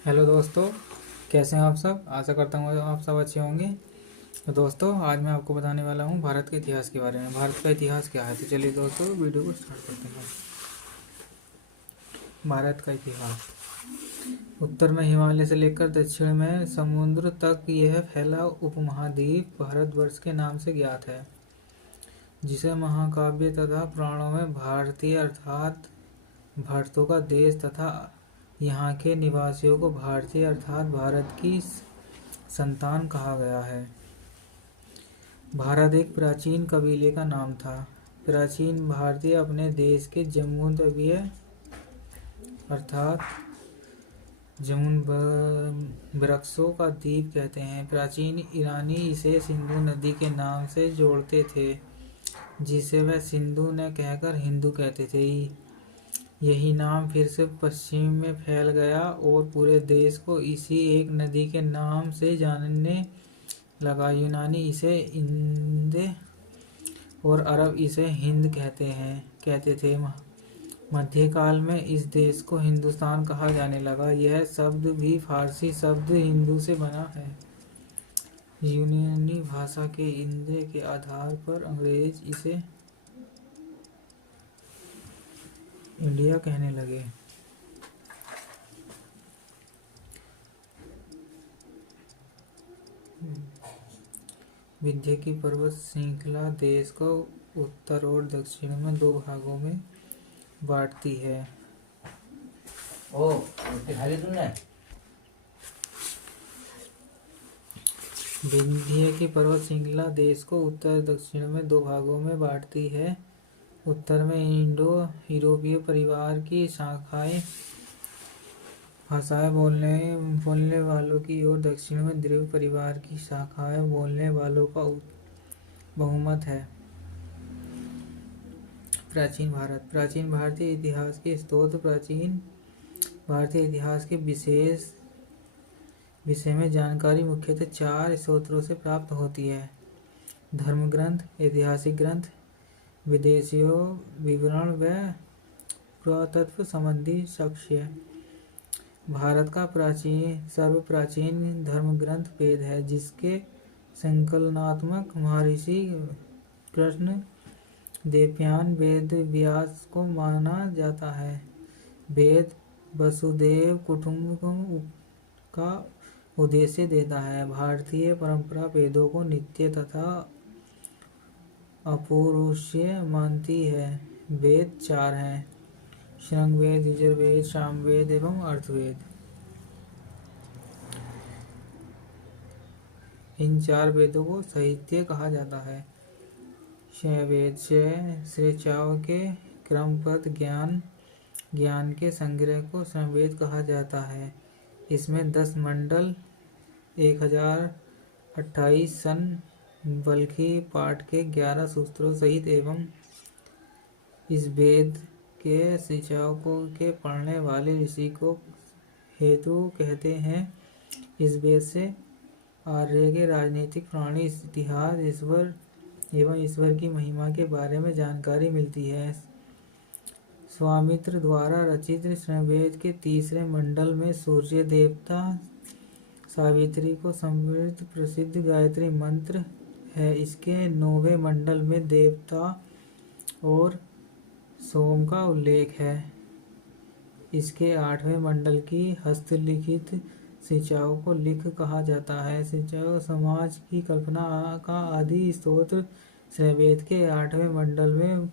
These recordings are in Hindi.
हेलो दोस्तों, कैसे हैं आप सब। आशा करता हूँ आप सब अच्छे होंगे। तो दोस्तों, आज मैं आपको बताने वाला हूँ भारत के इतिहास के बारे में। भारत का इतिहास क्या है, तो चलिए दोस्तों वीडियो को स्टार्ट करते हैं। भारत का इतिहास। उत्तर में हिमालय से लेकर दक्षिण में समुद्र तक यह फैला उपमहाद्वीप भारतवर्ष के नाम से ज्ञात है, जिसे महाकाव्य तथा पुराणों में भारतीय अर्थात भरतों का देश तथा यहाँ के निवासियों को भारतीय अर्थात भारत की संतान कहा गया है। भारत एक प्राचीन कबीले का नाम था। प्राचीन भारतीय अपने देश के जम्बूद्वीप अर्थात वृक्षों का द्वीप कहते हैं। प्राचीन ईरानी इसे सिंधु नदी के नाम से जोड़ते थे, जिसे वह सिंधु न कहकर हिंदू कहते थे। यही नाम फिर से पश्चिम में फैल गया और पूरे देश को इसी एक नदी के नाम से जानने लगा। यूनानी इसे इंद और अरब इसे हिंद कहते थे। मध्यकाल में इस देश को हिंदुस्तान कहा जाने लगा। यह शब्द भी फारसी शब्द हिंदू से बना है। यूनानी भाषा के इंद के आधार पर अंग्रेज इसे इंडिया कहने लगे। विंध्य की पर्वत श्रृंखला देश को उत्तर और दक्षिण में दो भागों में बांटती है। विंध्य की पर्वत श्रृंखला देश को उत्तर दक्षिण में दो भागों में बांटती है। उत्तर में इंडो यूरोपीय परिवार की शाखाएं भाषाएं बोलने वालों की और दक्षिण में द्रविड़ परिवार की शाखाएं बोलने वालों का बहुमत है। प्राचीन भारत। प्राचीन भारतीय इतिहास के स्रोत। प्राचीन भारतीय इतिहास के विषय में जानकारी मुख्यतः चार स्रोतों से प्राप्त होती है: धर्म ग्रंथ, ऐतिहासिक ग्रंथ, विदेशियों विवरण व पुरातत्व संबंधी साक्ष्य। भारत का सर्वप्राचीन धर्म ग्रंथ वेद है, जिसके संकलनात्मक महर्षि कृष्ण देवयान वेद व्यास को माना जाता है। वेद वसुदेव कुटुंबकम का उद्देश्य देता है। भारतीय परंपरा वेदों को नित्य तथा अपौरुषीय मानती है। वेद चार हैं: ऋग्वेद, यजुर्वेद, सामवेद एवं अर्थवेद। इन चार वेदों को साहित्य कहा जाता है। वेद ऋचाओं के क्रमबद्ध ज्ञान के संग्रह को सामवेद कहा जाता है। इसमें 10 मंडल, 1028 सन बल्कि पाठ के 11 सूत्रों सहित एवं इस वेद के ऋचाओं के पढ़ने वाले ऋषि को हेतु कहते हैं। इस वेद से आर्य के राजनीतिक प्रणाली, इतिहास, ईश्वर एवं ईश्वर की महिमा के बारे में जानकारी मिलती है। स्वामित्र द्वारा रचित ऋग्वेद के तीसरे मंडल में सूर्य देवता सावित्री को समर्पित प्रसिद्ध गायत्री मंत्र है। इसके 9वें मंडल में देवता और सोम का उल्लेख है। इसके 8वें मंडल की हस्तलिखित ऋचाओं को लिख कहा जाता है। ऋचाओं समाज की कल्पना का आदि स्रोत ऋग्वेद के 8वें मंडल में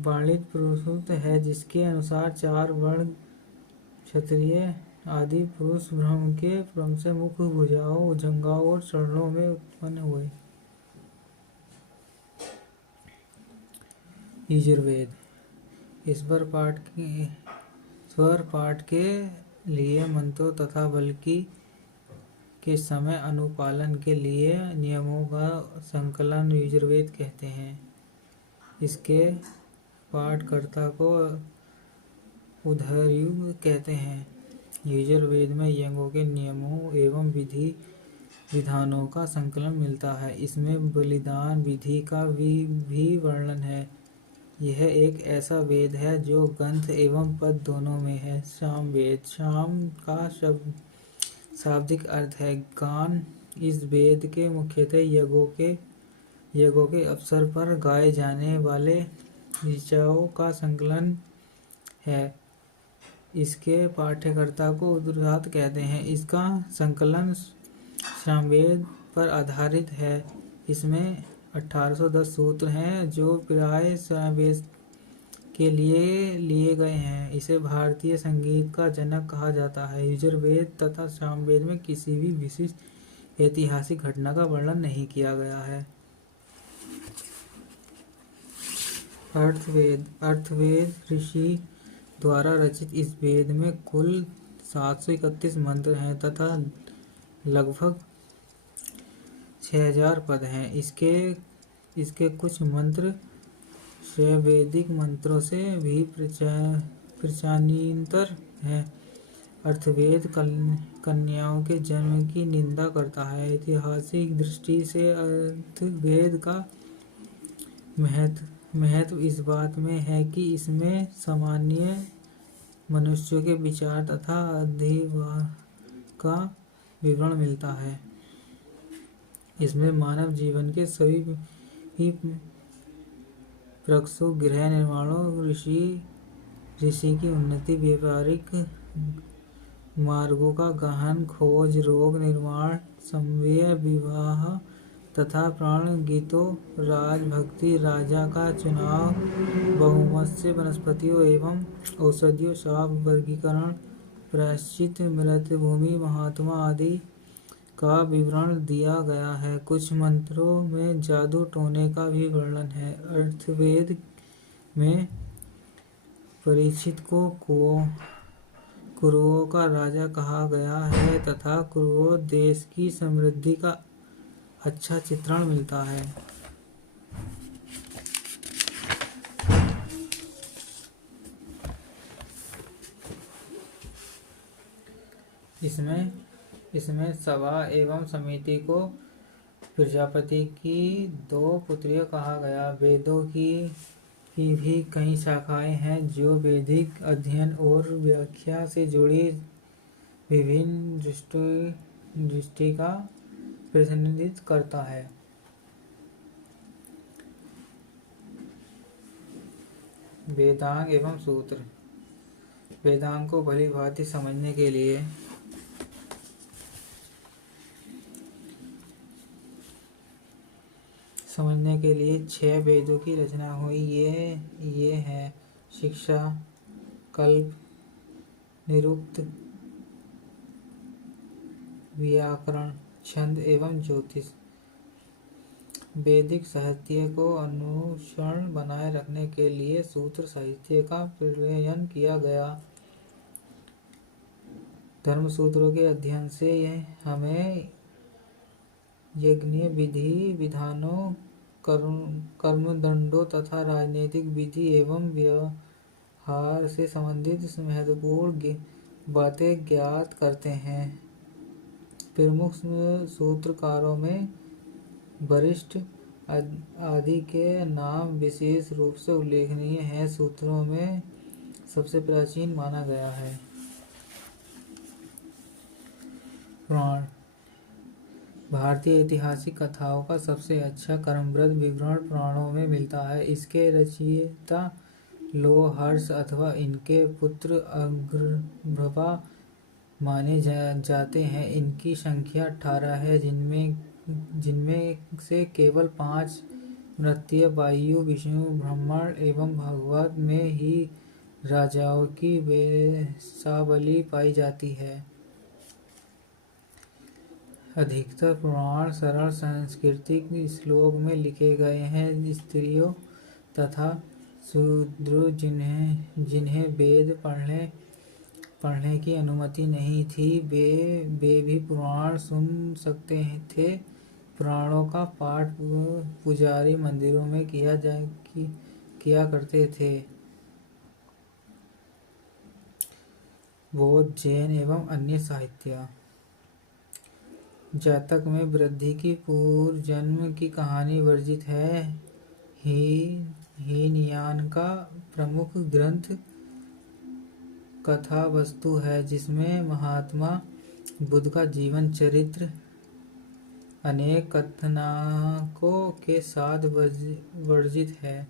वर्णित प्रस्तुत है, जिसके अनुसार 4 वर्ण क्षत्रिय आदि पुरुष ब्रह्म के क्रमशः मुख, भुजाओं, जंघाओं और चरणों में उत्पन्न हुए। यजुर्वेद। स्वर पाठ के लिए मंत्रों तथा बल्कि के समय अनुपालन के लिए नियमों का संकलन यजुर्वेद कहते हैं। इसके पाठकर्ता को उद्धर्युग कहते हैं। यजुर्वेद में यज्ञों के नियमों एवं विधानों का संकलन मिलता है। इसमें बलिदान विधि का भी वर्णन है। यह एक ऐसा वेद है जो ग्रंथ एवं पद दोनों में है। सामवेद। साम का शाब्दिक अर्थ है। गान इस वेद के मुख्यतः यज्ञों के अवसर पर गाए जाने वाले ऋचाओं का संकलन है। इसके पाठ्यकर्ता को उद्गात कहते हैं। इसका संकलन सामवेद पर आधारित है। इसमें 1810 सूत्र हैं जो प्राय सामवेद के लिए गए हैं। इसे भारतीय संगीत का जनक कहा जाता है। यजुर्वेद तथा सामवेद में किसी भी विशिष्ट ऐतिहासिक घटना का वर्णन नहीं किया गया है। अर्थवेद ऋषि द्वारा रचित इस वेद में कुल 731 मंत्र हैं तथा लगभग 6000 पद हैं। इसके कुछ मंत्र वैदिक मंत्रों से भी प्रचान्तर हैं। अर्थवेद कन्याओं के जन्म की निंदा करता है। ऐतिहासिक दृष्टि से अर्थवेद का महत्व इस बात में है कि इसमें सामान्य मनुष्यों के विचार तथा अधिवास का विवरण मिलता है। इसमें मानव जीवन के सभी पक्षों, गृह निर्माणों, ऋषि की उन्नति, व्यापारिक मार्गों का गहन खोज, रोग निवारण, संवेय, विवाह तथा प्राण गीतों, राजभक्ति, राजा का चुनाव, बहुमत से वनस्पतियों एवं औषधियों, शाप वर्गीकरण, प्रायश्चित, मृतभूमि, महात्मा आदि का विवरण दिया गया है। कुछ मंत्रों में जादू टोने का भी वर्णन है। अर्थवेद में परीक्षित को कुरुओं का राजा कहा गया है तथा कुरु देश की समृद्धि का अच्छा चित्रण मिलता है। इसमें सभा एवं समिति को प्रजापति की 2 पुत्रियां कहा गया। वेदों की भी कई शाखाएं हैं जो वैदिक अध्ययन और व्याख्या से जुड़ी विभिन्न दृष्टि का प्रतिनिधित्व करता है। वेदांग एवं सूत्र। वेदांग को भली भांति समझने के लिए समझने के लिए 6 वेदों की रचना हुई। ये हैं शिक्षा, कल्प, निरुक्त, व्याकरण, छंद एवं ज्योतिष। वैदिक साहित्य को अनुसरण बनाए रखने के लिए सूत्र साहित्य का प्रलयन किया गया। धर्मसूत्रों के अध्ययन से हमें यज्ञ विधि विधानों, कर्मदंडों तथा राजनीतिक विधि एवं व्यवहार से संबंधित महत्वपूर्ण बातें ज्ञात करते हैं। प्रमुख सूत्रकारों में वशिष्ठ आदि के नाम विशेष रूप से उल्लेखनीय हैं। सूत्रों में सबसे प्राचीन माना गया है। पुराण। भारतीय ऐतिहासिक कथाओं का सबसे अच्छा क्रमबद्ध विवरण पुराणों में मिलता है। इसके रचयिता लोहर्ष अथवा इनके पुत्र अग्रभा माने जाते हैं। इनकी संख्या 18 है, जिनमें से केवल 5 मर्त्य, वायु, विष्णु, ब्रह्मा एवं भागवत में ही राजाओं की वंशावली पाई जाती है। अधिकतर पुराण सरल सांस्कृतिक श्लोक में लिखे गए हैं। स्त्रियों तथा शूद्रों जिन्हें वेद पढ़ने की अनुमति नहीं थी, वे भी पुराण सुन सकते थे। पुराणों का पाठ पुजारी मंदिरों में किया करते थे। बौद्ध, जैन एवं अन्य साहित्य। जातक में वृद्धि की पूर्व जन्म की कहानी वर्जित है। हीनयान का प्रमुख ग्रंथ कथा वस्तु है, जिसमें महात्मा बुद्ध का जीवन चरित्र अनेक कथानकों के साथ वर्जित है।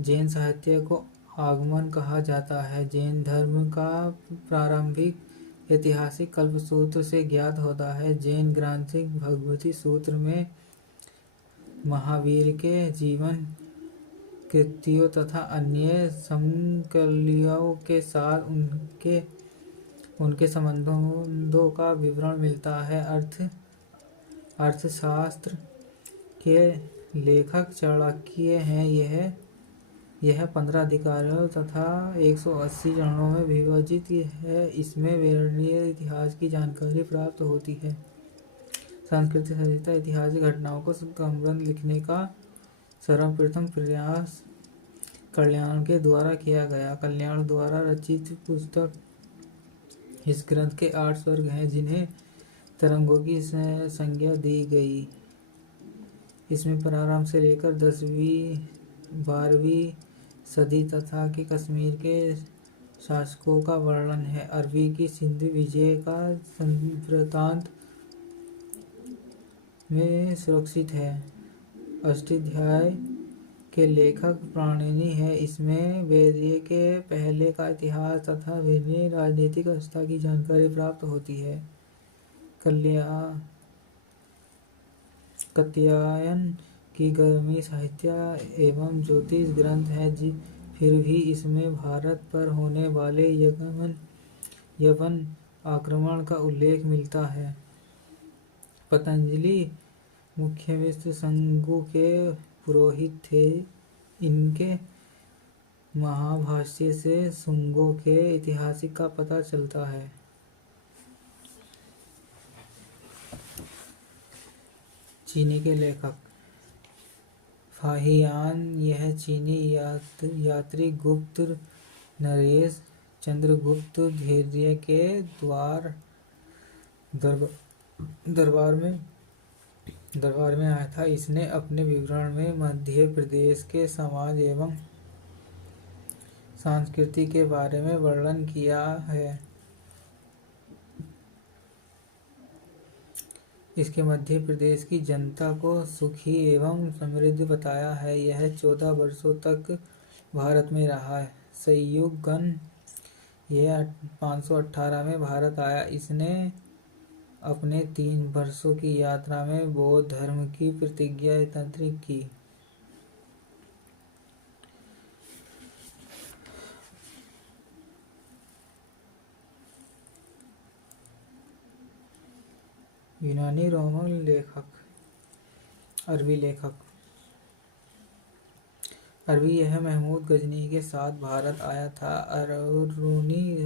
जैन साहित्य को आगमन कहा जाता है। जैन धर्म का प्रारंभिक ऐतिहासिक कल्पसूत्र से ज्ञात होता है। जैन ग्रांथिक भगवती सूत्र में महावीर के जीवन कृत्यों तथा अन्य समकालियों के साथ उनके संबंधों का विवरण मिलता है। अर्थशास्त्र के लेखक चाणक्य हैं। यह 15 अधिकारों तथा 180 चरणों में विभाजित है। इसमें वर्णनीय इतिहास की जानकारी प्राप्त होती है। सांस्कृतिक सभ्यता ऐतिहासिक घटनाओं को क्रमबद्ध लिखने का सर्वप्रथम प्रयास कल्याण के द्वारा किया गया। कल्याण द्वारा रचित पुस्तक इस ग्रंथ के 8 सर्ग हैं, जिन्हें तरंगों की संज्ञा दी गई। इसमें प्रारंभ से लेकर 10वीं-12वीं सदी तथा के कश्मीर के शासकों का वर्णन है। अरबी की सिंधु विजय का वृत्तांत में सुरक्षित है। अष्टाध्यायी के लेखक पाणिनि है। इसमें वेदीय के पहले का इतिहास तथा विभिन्न राजनीतिक अवस्था की जानकारी प्राप्त होती है। कात्यायन की गर्मी साहित्य एवं ज्योतिष ग्रंथ है। फिर भी इसमें भारत पर होने वाले यवन आक्रमण का उल्लेख मिलता है। पतंजलि मुख्य मिश्र संगु के पुरोहित थे। इनके महाभाष्य से शुंगों के इतिहास का पता चलता है। चीनी के लेखक फाहियान। यह चीनी यात्री गुप्त नरेश चंद्रगुप्त धैर्य के दरबार में आया था। इसने अपने विवरण में मध्य प्रदेश के समाज एवं संस्कृति के बारे में वर्णन किया है। इसके मध्य प्रदेश की जनता को सुखी एवं समृद्ध बताया है। यह 14 वर्षों तक भारत में रहा। संयुगन यह 518 में भारत आया। इसने अपने 3 वर्षों की यात्रा में बौद्ध धर्म की प्रतिज्ञा एकत्रित की। यूनानी रोमन लेखक अरबी लेखक अरबी यह महमूद गजनी के साथ भारत आया था। अरूनी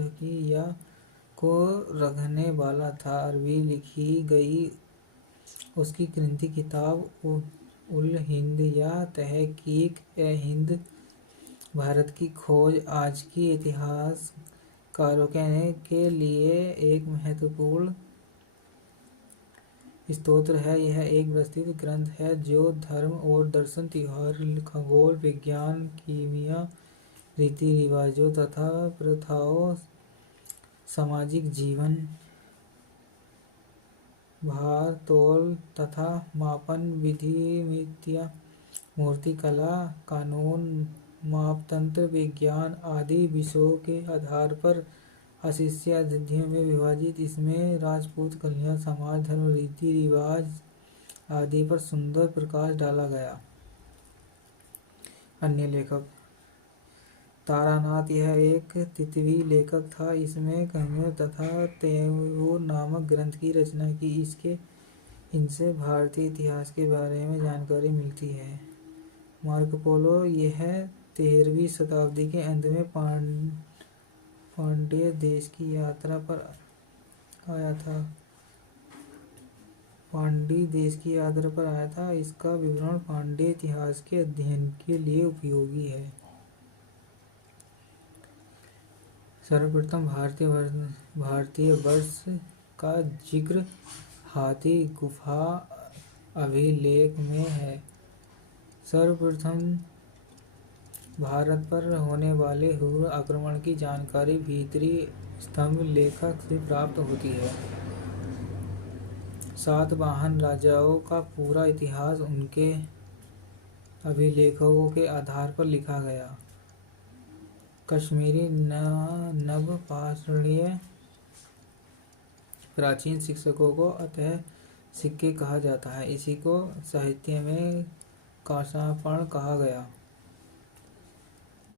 को रखने वाला था। अरबी लिखी गई उसकी कृति किताब उल हिंद या तहकीक-ए-हिंद भारत की खोज आज की इतिहासकारों के लिए एक महत्वपूर्ण स्तोत्र है। यह एक विस्तृत ग्रंथ है जो धर्म और दर्शन, त्योहार, खगोल विज्ञान, कीमिया, रीति रिवाजों तथा प्रथाओं, सामाजिक जीवन, भार तौल तथा मापन विधिमितियाँ, मूर्तिकला, कानून, मापतंत्र, विज्ञान आदि विषयों के आधार पर अशिष्य अध्यायों में विभाजित। इसमें राजपूत कल्याण, समाज, धर्म, रीति रिवाज आदि पर सुंदर प्रकाश डाला गया। अन्य लेखक तारानाथ यह एक तिब्बती लेखक था। इसमें कहानियों तथा तैमूर नामक ग्रंथ की रचना की। इनसे भारतीय इतिहास के बारे में जानकारी मिलती है। मार्को पोलो यह 13वीं शताब्दी के अंत में पांड्य देश की यात्रा पर आया था। इसका विवरण पांड्य इतिहास के अध्ययन के लिए उपयोगी है। सर्वप्रथम भारतीय वर्ष का जिक्र हाथी गुफा अभिलेख में है। सर्वप्रथम भारत पर होने वाले आक्रमण की जानकारी भीतरी स्तंभ लेखक से प्राप्त होती है। सातवाहन राजाओं का पूरा इतिहास उनके अभिलेखों के आधार पर लिखा गया। कश्मीरी नवपाषाणीय प्राचीन सिक्कों को अतः सिक्के कहा जाता है। इसी को साहित्य में कांसापण कहा गया।